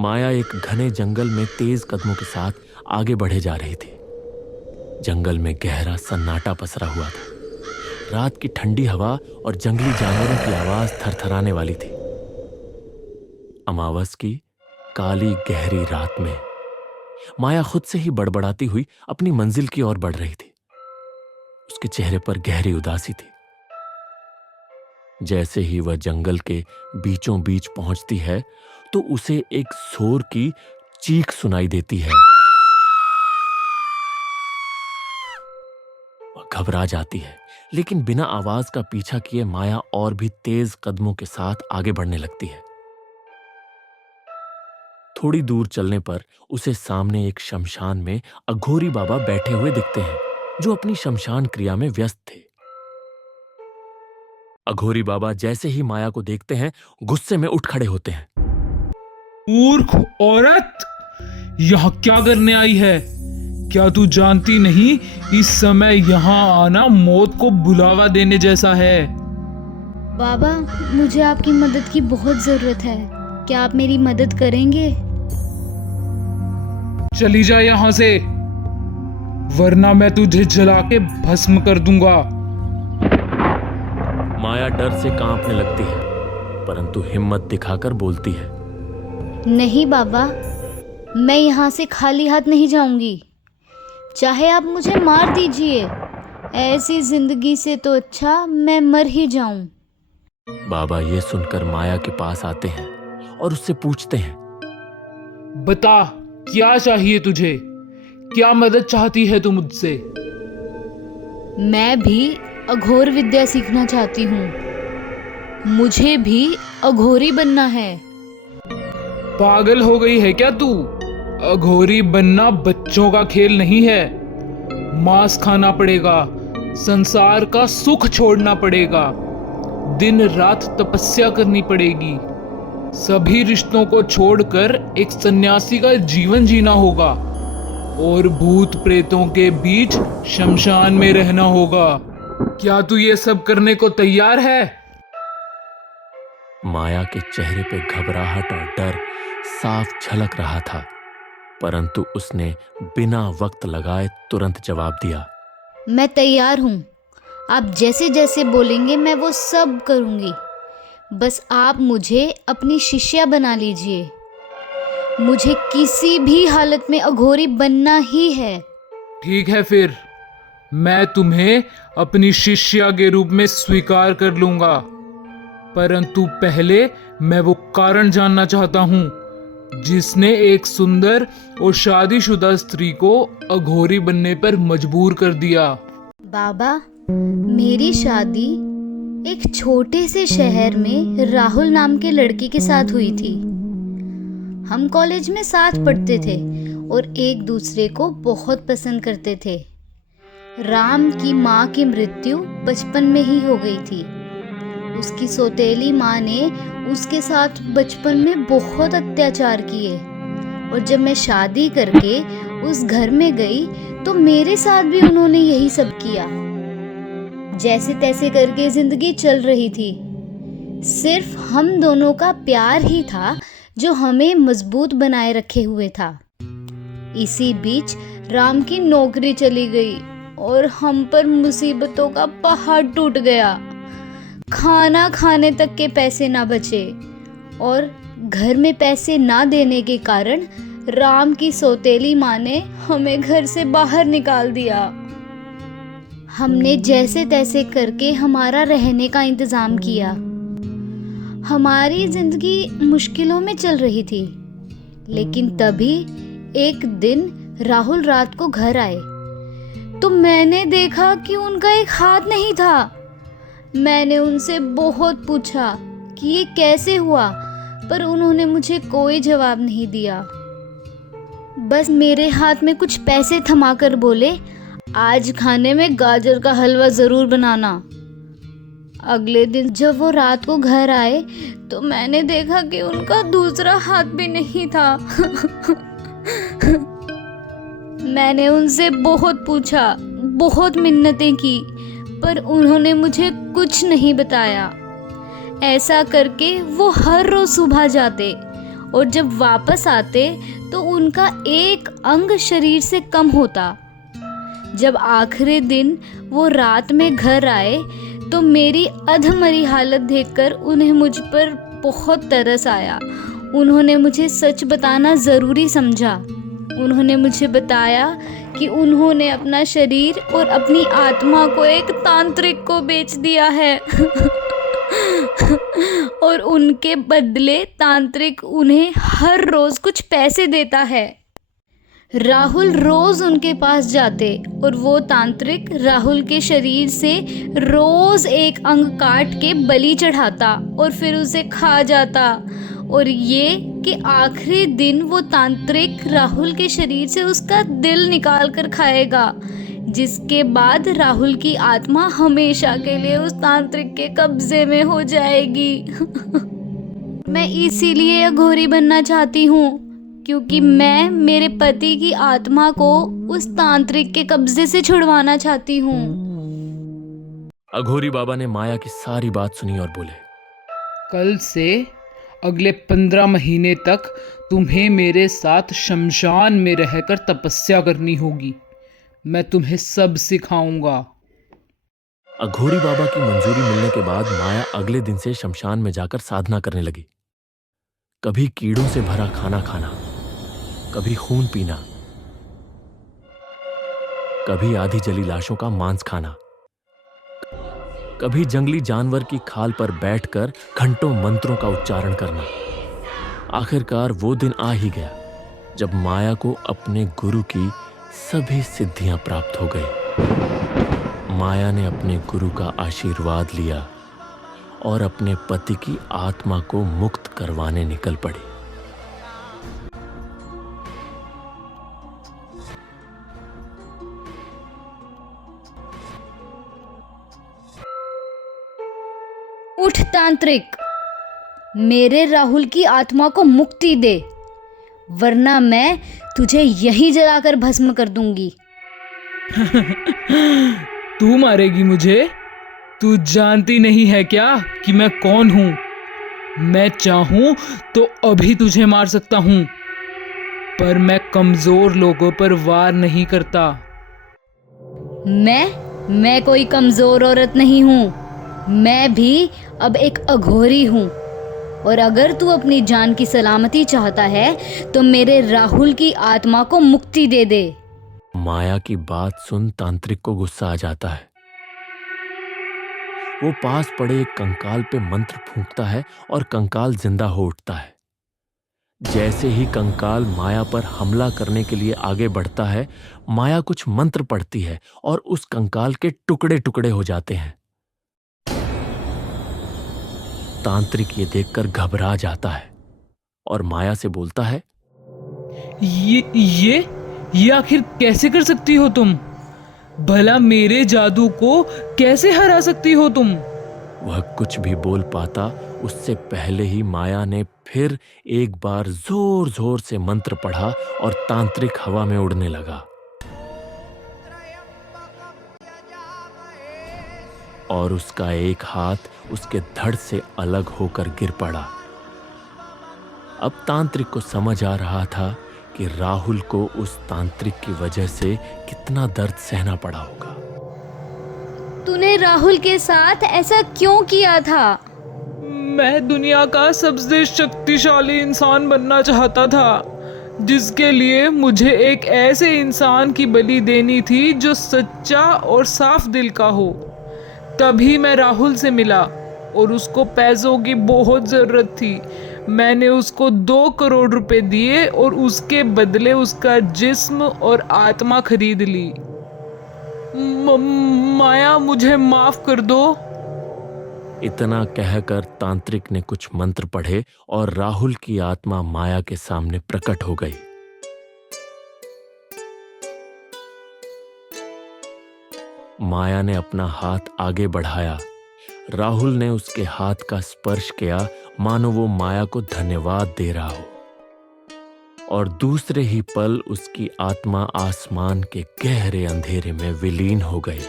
माया एक घने जंगल में तेज कदमों के साथ आगे बढ़े जा रही थी। जंगल में गहरा सन्नाटा पसरा हुआ था। रात की ठंडी हवा और जंगली जानवरों की आवाज थरथराने वाली थी। अमावस की काली गहरी रात में माया खुद से ही बड़बड़ाती हुई अपनी मंजिल की ओर बढ़ रही थी। उसके चेहरे पर गहरी उदासी थी। जैसे ही वह जंगल के बीचों बीच पहुंचती है तो उसे एक शोर की चीख सुनाई देती है। वह घबरा जाती है, लेकिन बिना आवाज का पीछा किए माया और भी तेज कदमों के साथ आगे बढ़ने लगती है। थोड़ी दूर चलने पर उसे सामने एक शमशान में अघोरी बाबा बैठे हुए दिखते हैं, जो अपनी शमशान क्रिया में व्यस्त थे। अघोरी बाबा जैसे ही माया को देखते हैं, गुस्से में उठ खड़े होते हैं। मूर्ख औरत, यहाँ क्या करने आई है? क्या तू जानती नहीं इस समय यहाँ आना मौत को बुलावा देने जैसा है? बाबा, मुझे आपकी मदद की बहुत जरूरत है। क्या आप मेरी मदद करेंगे? चली जा यहाँ से, वरना मैं तुझे जला के भस्म कर दूंगा। माया डर से कांपने लगती है, परंतु हिम्मत दिखाकर बोलती है, नहीं बाबा, मैं यहाँ से खाली हाथ नहीं जाऊंगी। चाहे आप मुझे मार दीजिए, ऐसी जिंदगी से तो अच्छा मैं मर ही जाऊं। बाबा ये सुनकर माया के पास आते हैं और उससे पूछते हैं, बता, क्या चाहिए तुझे? क्या मदद चाहती है तू मुझसे? मैं भी अघोर विद्या सीखना चाहती हूँ। मुझे भी अघोरी बनना है। पागल हो गई है क्या तू? अघोरी बनना बच्चों का खेल नहीं है। मांस खाना पड़ेगा, संसार का सुख छोड़ना पड़ेगा, दिन रात तपस्या करनी पड़ेगी, सभी रिश्तों को छोड़कर एक सन्यासी का जीवन जीना होगा और भूत प्रेतों के बीच शमशान में रहना होगा। क्या तू ये सब करने को तैयार है? माया के चेहरे पे घबराहट और डर साफ झलक रहा था, परंतु उसने बिना वक्त लगाए तुरंत जवाब दिया, मैं तैयार हूँ। आप जैसे जैसे बोलेंगे मैं वो सब करूँगी। बस आप मुझे अपनी शिष्या बना लीजिए। मुझे किसी भी हालत में अघोरी बनना ही है। ठीक है, फिर मैं तुम्हें अपनी शिष्या के रूप में स्वीकार कर लूंगा, परंतु पहले मैं वो कारण जानना चाहता हूँ जिसने एक सुंदर और शादीशुदा स्त्री को अघोरी बनने पर मजबूर कर दिया। बाबा, मेरी शादी एक छोटे से शहर में राहुल नाम के लड़के के साथ हुई थी। हम कॉलेज में साथ पढ़ते थे और एक दूसरे को बहुत पसंद करते थे। राम की माँ की मृत्यु बचपन में ही हो गई थी। उसकी सौतेली माँ ने उसके साथ बचपन में बहुत अत्याचार किए और जब मैं शादी करके उस घर में गई तो मेरे साथ भी उन्होंने यही सब किया। जैसे तैसे करके जिंदगी चल रही थी। सिर्फ हम दोनों का प्यार ही था जो हमें मजबूत बनाए रखे हुए था। इसी बीच राम की नौकरी चली गई और हम पर मुसीबतों का पहाड़ टूट गया। खाना खाने तक के पैसे ना बचे और घर में पैसे ना देने के कारण राम की सौतेली माँ ने हमें घर से बाहर निकाल दिया। हमने जैसे तैसे करके हमारा रहने का इंतजाम किया। हमारी जिंदगी मुश्किलों में चल रही थी, लेकिन तभी एक दिन राहुल रात को घर आए तो मैंने देखा कि उनका एक हाथ नहीं था। मैंने उनसे बहुत पूछा कि ये कैसे हुआ, पर उन्होंने मुझे कोई जवाब नहीं दिया। बस मेरे हाथ में कुछ पैसे थमाकर बोले, आज खाने में गाजर का हलवा जरूर बनाना। अगले दिन जब वो रात को घर आए तो मैंने देखा कि उनका दूसरा हाथ भी नहीं था। मैंने उनसे बहुत पूछा, बहुत मिन्नतें की, पर उन्होंने मुझे कुछ नहीं बताया। ऐसा करके वो हर रोज सुबह जाते और जब वापस आते तो उनका एक अंग शरीर से कम होता। जब आखिरी दिन वो रात में घर आए तो मेरी अधमरी हालत देखकर उन्हें मुझ पर बहुत तरस आया। उन्होंने मुझे सच बताना ज़रूरी समझा। उन्होंने मुझे बताया कि उन्होंने अपना शरीर और अपनी आत्मा को एक तांत्रिक को बेच दिया है और उनके बदले तांत्रिक उन्हें हर रोज़ कुछ पैसे देता है। राहुल रोज़ उनके पास जाते और वो तांत्रिक राहुल के शरीर से रोज़ एक अंग काट के बलि चढ़ाता और फिर उसे खा जाता, और ये कि आखिरी दिन वो तांत्रिक राहुल के शरीर से उसका दिल निकाल कर खाएगा, जिसके बाद राहुल की आत्मा हमेशा के लिए उस तांत्रिक के कब्जे में हो जाएगी। मैं इसीलिए अघोरी बनना चाहती हूँ, क्योंकि मैं मेरे पति की आत्मा को उस तांत्रिक के कब्जे से छुड़वाना चाहती हूँ। अघोरी बाबा ने माया की सारी बात सुनी और बोले, कल से अगले 15 महीने तक तुम्हें मेरे साथ शमशान में रहकर तपस्या करनी होगी। मैं तुम्हें सब सिखाऊंगा। अघोरी बाबा की मंजूरी मिलने के बाद माया अगले दिन से शमशान में जाकर साधना करने लगी। कभी कीड़ों से भरा खाना खाना, कभी खून पीना, कभी आधी जली लाशों का मांस खाना, कभी जंगली जानवर की खाल पर बैठकर घंटों मंत्रों का उच्चारण करना। आखिरकार वो दिन आ ही गया जब माया को अपने गुरु की सभी सिद्धियां प्राप्त हो गई। माया ने अपने गुरु का आशीर्वाद लिया और अपने पति की आत्मा को मुक्त करवाने निकल पड़ी। उठ तांत्रिक, मेरे राहुल की आत्मा को मुक्ति दे, वरना मैं तुझे यहीं जलाकर भस्म कर दूंगी। तू मारेगी मुझे? तू जानती नहीं है क्या कि मैं कौन हूँ? मैं चाहूँ तो अभी तुझे मार सकता हूँ, पर मैं कमजोर लोगों पर वार नहीं करता। मैं कोई कमजोर औरत नहीं हूँ। मैं भी अब एक अघोरी हूँ, और अगर तू अपनी जान की सलामती चाहता है तो मेरे राहुल की आत्मा को मुक्ति दे दे। माया की बात सुन तांत्रिक को गुस्सा आ जाता है। वो पास पड़े एक कंकाल पे मंत्र फूंकता है और कंकाल जिंदा हो उठता है। जैसे ही कंकाल माया पर हमला करने के लिए आगे बढ़ता है, माया कुछ मंत्र पढ़ती है और उस कंकाल के टुकड़े टुकड़े हो जाते हैं। तांत्रिक ये देखकर घबरा जाता है और माया से बोलता है, ये आखिर कैसे कर सकती हो तुम? भला मेरे जादू को कैसे हरा सकती हो तुम? वह कुछ भी बोल पाता उससे पहले ही माया ने फिर एक बार जोर जोर से मंत्र पढ़ा और तांत्रिक हवा में उड़ने लगा और उसका एक हाथ उसके धड़ से अलग होकर गिर पड़ा। अब तांत्रिक को समझ आ रहा था कि राहुल को उस तांत्रिक की वजह से कितना दर्द सहना पड़ा होगा। तूने राहुल के साथ ऐसा क्यों किया था? मैं दुनिया का सबसे शक्तिशाली इंसान बनना चाहता था, जिसके लिए मुझे एक ऐसे इंसान की बलि देनी थी जो सच्चा और साफ दिल का हो। तभी मैं राहुल से मिला और उसको पैसों की बहुत ज़रूरत थी। मैंने उसको 2 करोड़ रुपए दिए और उसके बदले उसका जिस्म और आत्मा खरीद ली। माया, मुझे माफ कर दो। इतना कहकर तांत्रिक ने कुछ मंत्र पढ़े और राहुल की आत्मा माया के सामने प्रकट हो गई। माया ने अपना हाथ आगे बढ़ाया। राहुल ने उसके हाथ का स्पर्श किया, मानो वो माया को धन्यवाद दे रहा हो, और दूसरे ही पल उसकी आत्मा आसमान के गहरे अंधेरे में विलीन हो गई।